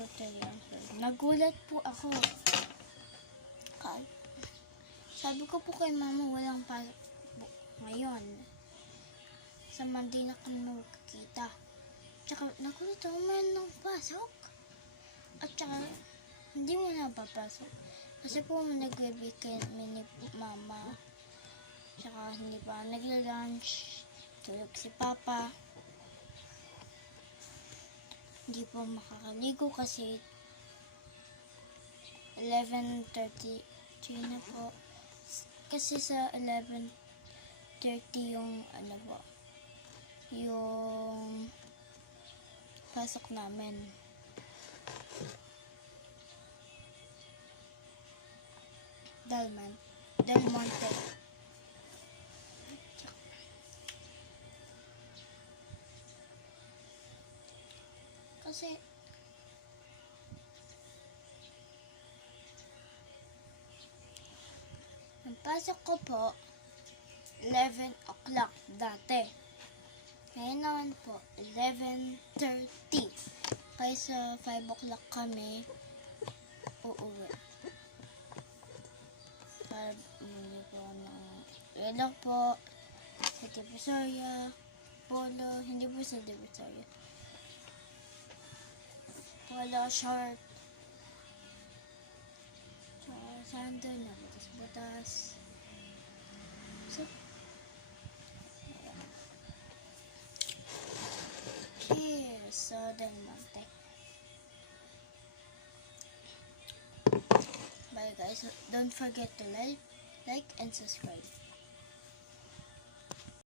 Hotel Langford. Nagulat po ako. Sabi ko po kay mama, walang pasok ngayon. Sa Monday na kami magkikita. Tsaka nagulat ako, meron ng pasok. At tsaka, hindi mo na papasok. Kasi po nag-weekend ni mama. Tsaka hindi pa nagla-lunch. Tulog si papa. Hindi po makakaligo kasi 11:33 na po. Kasi sa 11:30 yung yung pasok namin. Del Monte. Kasi ang pasok ko po 11 o'clock dati. Ngayon naman po 11:30. Kaya sa 5 o'clock kami uuwi. Para bumili po ng relo po sa Divisoria, polo, hindi po sa Divisoria. Polo, short, sandal na butas-butas. So, cheers! So, Del Monte. Bye guys. Don't forget to like and subscribe.